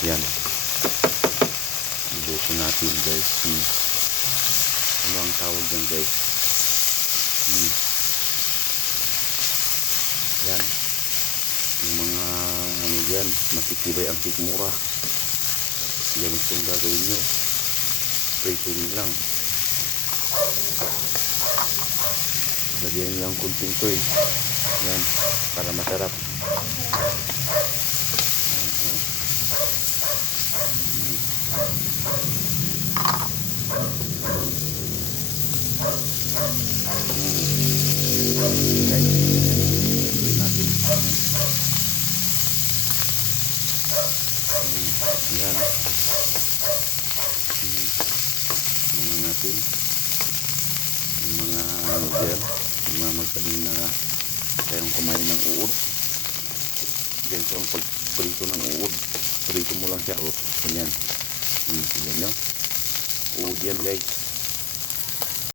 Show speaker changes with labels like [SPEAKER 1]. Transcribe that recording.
[SPEAKER 1] Yan. Iluto natin guys. Hmm. Ano ang tawag dyan guys? Hmm. Yan. Yung mga ano dyan, matitibay ang tikmura. Yan itong gagawin nyo. Prito nyo lang. Lagyan nyo lang kunting to eh. Yan. Para masarap. Yan, yan. Guys, gawin natin. Mm. Mm. Yung mga ano dyan, yung mga magsabihin na tayong kumain ng uod. Ganito ang pagprito ng uod. Prito mo lang siya. O, ganyan. Hmm. Uod yan guys.